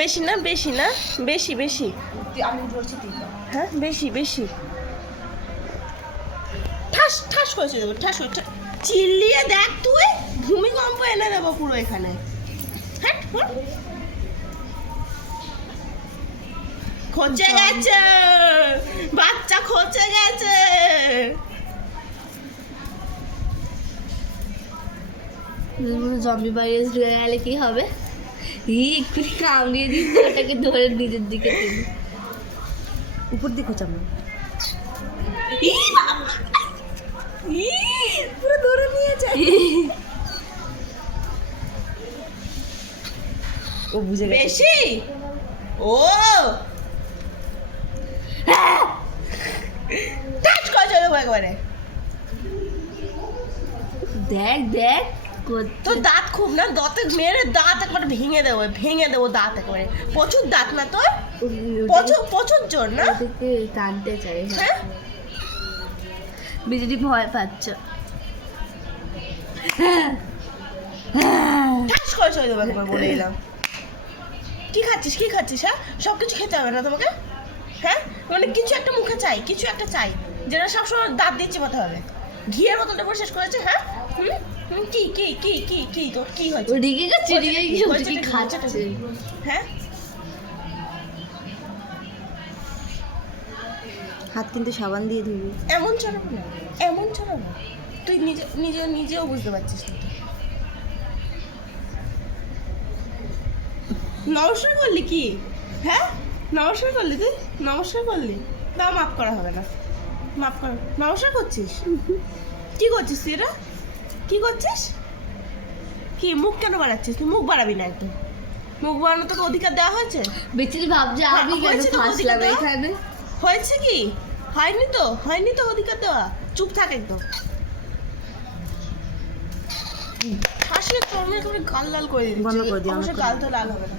বেশি না বেশি না বেশি বেশি আমি ধরছি তুই হ্যাঁ বেশি বেশি ঠাস ঠাস হয়েছে দেবো ঠাস হয়েছে চিল্লিয়ে দেখ তুই ভূমিকম্প এনে দেবো পুরো এখানে হ্যাঁ খচে গেছে বাচ্চা খচে গেছে জম্বি ভাইরাস ঢুকে গেলে কি হবে? এক্ষুনি কামড়িয়ে দিচ্ছে, ওটাকে ধরে নিজের দিকে টেনে উপর দিকে চামড়া পুরো ধরে নিয়ে যায়। ও বুঝে গেছে বেশি ও টাচ করে চলে যাবো একবারে। দেখ দেখ তো দাঁত খুব না দাঁতে মেরে দাঁত একবারে ভেঙে দেবো দাঁত একবারে প্রচুর দাঁত না তোর প্রচুর প্রচুর জোর না ওদেরকে টানতে চাই। হ্যাঁ বিজেপি ভয় পাচ্ছ। টাচ করে চলে যাবো একবার বলে এলাম। কি খাচ্ছিস হ্যাঁ সব কিছু খেতে হবে না তোমাকে হ্যাঁ মানে কিছু একটা মুখে চাই কিছু একটা চাই যেটা সবসময় দাঁত দিয়ে চিবাতে হবে। ঘিয়ের বোতলটা পুরো শেষ করেছে হ্যাঁ কি কি কি কি কি তোর কি হয়েছে ও রেগে গেছে কি খাচ্ছে হ্যাঁ হাত কিন্তু সাবান দিয়ে ধুবি। এমন চড়াবো না তুই নিজেও বুঝতে পারছিস না। নমস্কার করলি কি হ্যাঁ নমস্কার করলি তুই নমস্কার করলি না মাফ করা হবে না মাফ করা নমস্কার করছিস কি করছিস তুই এটা কি করছিস কি মুখ কেন বাড়াচ্ছিস তুই মুখ বাড়াবি না একদম মুখ বাড়ানো তোকে অধিকার দেওয়া হয়েছে বেচারি ভাবছে আমি কেন হয়েছে তো ফাঁসলাম অধিকার দেওয়া? এখানে। হয়েছে কি হয়নি তো অধিকার দেওয়া চুপ থাক একদম হাসিয়ে তোর গাল লাল করে দিচ্ছি বন্ধ করে দিই, অবশ্য আমার গাল তো লাল হবে না